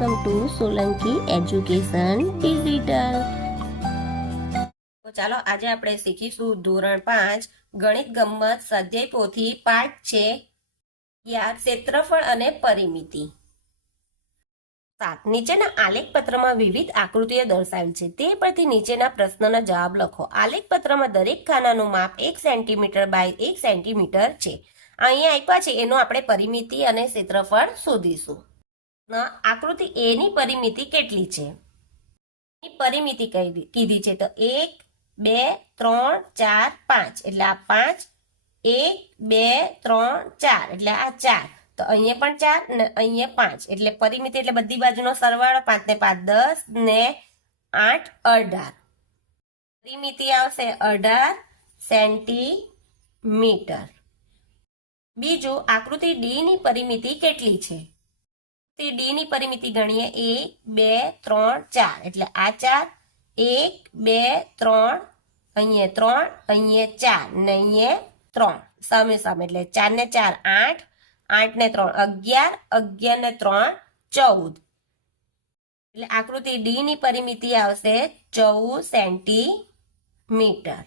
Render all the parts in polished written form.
Welcome to Solanki education digital. તો ચાલો આજે આપણે શીખીશું ધોરણ 5 ગણિત ગમ્મત સ્વાધ્યાય પોથી પાઠ છે ક્ષેત્રફળ અને પરિમિતિ। નીચેના આલેખ પત્રમાં વિવિધ આકૃતિઓ દર્શાવેલ છે, તે પરથી નીચેના પ્રશ્નના જવાબ લખો। આલેખ પત્રમાં દરેક ખાનાનું માપ 1 સેન્ટીમીટર બાય 1 સેન્ટીમીટર છે। અહીંયા આપ્યા છે એનો આપણે પરિમિતિ અને ક્ષેત્રફળ શોધીશું। આકૃતિ એ ની પરિમિતિ કેટલી છે? પરિમિતિ કીધી છે તો 1 2 3 4 5 એટલે આ 5, 1 2 3 4 એટલે આ 4, તો અહીંયા પણ 4 ને અહીંયા 5 એટલે પરિમિતિ એટલે બધી બાજુનો સરવાળો 5 ને 5 10 ને 8 18, પરિમિતિ આવશે 18 સેન્ટીમીટર। બીજું આકૃતિ ડી ની પરિમિતિ કેટલી છે? ડી ની પરિમિતિ ગણીએ 1 2 3 4 એટલે આ 4, 1 2 3 અહીંયા 3 અહીંયા 4 ને અહીંયા 3 સામે સામે એટલે 4 ને 4 8, 8 ને 3 11, 11 ને 3 14 એટલે આકૃતિ ડી ની પરિમિતિ આવશે 14 સેન્ટીમીટર।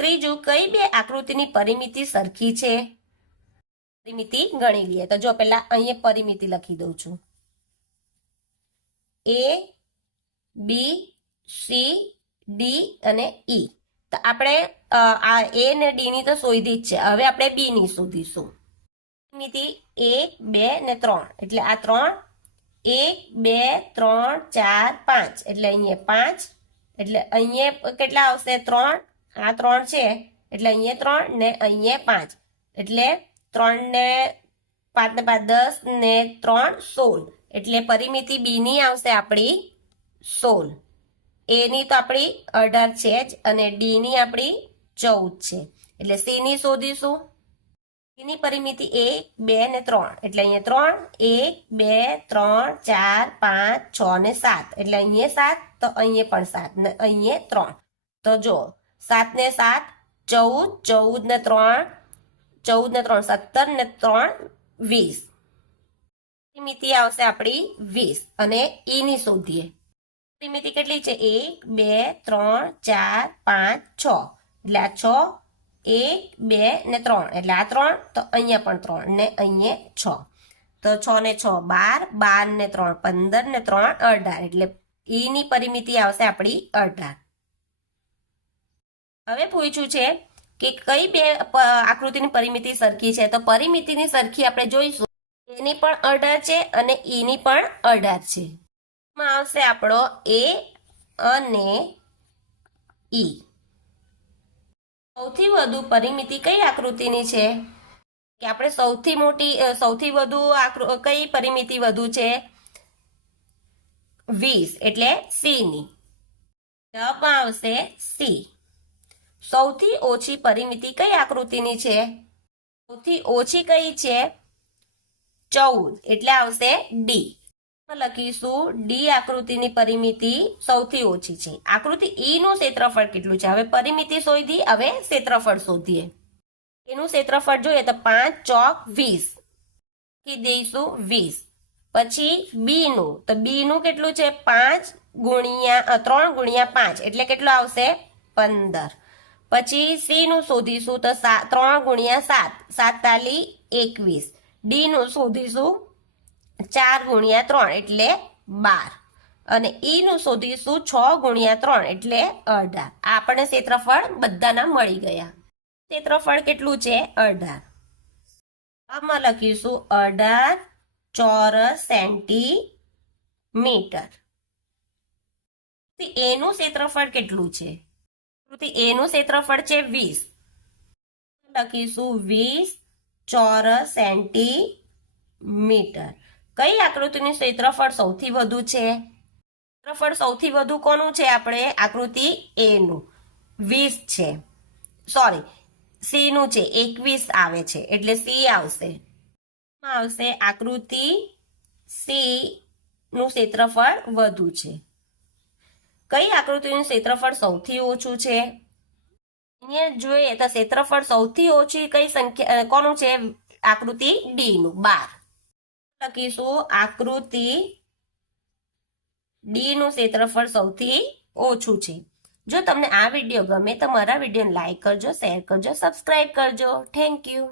ત્રીજું કઈ બે આકૃતિની પરિમિતિ સરખી છે? પરિમિતિ ગણી લઈએ તો જો પહેલા અહીંયા પરિમિતિ લખી દઉં છું, A B C D અને E। તો આપણે આ A ને D ની તો શોધી જ છે, હવે આપણે B ની શોધીશું। પરિમિતિ 1 2 ને 3 એટલે આ 3, 1 2 3 4 5 એટલે અહીંયા 5 એટલે અહીંયા કેટલા આવશે 3, આ 3 છે એટલે અહીંયા 3 ને અહીંયા 5 એટલે 3 ને 5 ને 5 10 ને 3 16 એટલે પરિમિતિ બી ની આવશે આપણી 16, એ ની તો આપણી 18 છે જ અને ડી ની આપણી 14 છે એટલે સી ની શોધીશું। સી ની પરિમિતિ 1 2 ને 3 એટલે અહીંયા 3 1 2 3 4 5 6 ને 7 એટલે અહીંયા 7 તો અહીંયા પણ 7 ને અહીંયા 3 તો જો 7 ને 7 14, 14 ને 3 14 ને 3 17 ને 3 20, પરિમિતિ આવશે આપણી 20 અને ઈ ની શોધીએ। પરિમિતિ કેટલી છે? 1 2 3 4 5 6 એટલે આ 6, 1 2 ને 3 એટલે આ 3 તો અહીંયા પણ 3 ને અહીંયા 6 તો 6 ને 6 12, 12 ને 3 15 ને 3 18 એટલે ઈ ની પરિમિતિ આવશે આપણી 18। હવે પૂછ્યું છે કે કઈ બે આકૃતિની પરિમિતિ સરખી છે, તો પરિમિતિની સરખી આપણે જોઈશું, એની પણ 18 છે અને ઈ ની પણ 18 છે। એમાં આવશે આપણો એ અને ઈ। સૌથી વધુ પરિમિતિ કઈ આકૃતિની છે કે આપણે સૌથી વધુ કઈ પરિમિતિ વધુ છે? 20 એટલે સી ની, જવાબમાં આવશે સી। સૌથી ઓછી પરિમિતિ કઈ આકૃતિની છે? સૌથી ઓછી કઈ છે? 14 એટલે આવશે ડી। લખીશું ડી આકૃતિની પરિમિતિ સૌથી ઓછી છે। આકૃતિ ઈ નું ક્ષેત્રફળ કેટલું છે? હવે પરિમિતિ શોધી, હવે ક્ષેત્રફળ શોધીએ। એનું ક્ષેત્રફળ જોઈએ તો 5 ચોક 20 લખી દઈશું 20। પછી બી નું, તો બી નું કેટલું છે? 5 ગુણ્યા 3 ગુણ્યા 5 એટલે કેટલું આવશે? 15। પછી સી નું શોધીશું તો 3 ગુણ્યા 7 7 તાલી 21, ડી નું શોધીશું 4 ગુણ્યા 3 એટલે 12 અને ઈ નું શોધીશું 6 ગુણ્યા 3 એટલે 18। આપણને ક્ષેત્રફળ બધાના મળી ગયા। ક્ષેત્રફળ કેટલું છે? 18। આમાં લખીશું 18 ચોરસ સેન્ટીમીટર। એનું ક્ષેત્રફળ કેટલું છે? એનું ક્ષેત્રફળ છે 20, લખીશું 20 ચોરસ સેન્ટીમીટર। કઈ આકૃતિનું ક્ષેત્રફળ સૌથી વધુ છે? ક્ષેત્રફળ સૌથી વધુ કોનું છે? આપણે આકૃતિ એ નું 20 છે, સોરી સી નું છે 21 આવે છે એટલે સી આવશે। આવશે આકૃતિ સી નું ક્ષેત્રફળ વધુ છે। કઈ આકૃતિનું ક્ષેત્રફળ સૌથી ઓછું છે? અહીંયા જોઈએ તો ક્ષેત્રફળ સૌથી ઓછી કઈ સંખ્યા કોનું છે? આકૃતિ ડી નું 12। લખીશું આકૃતિ ડી નું ક્ષેત્રફળ સૌથી ઓછું છે. જો તમને આ વિડીયો ગમે તો મારા વિડીયોને લાઈક કરજો, શેર કરજો, સબસ્ક્રાઇબ કરજો. Thank you.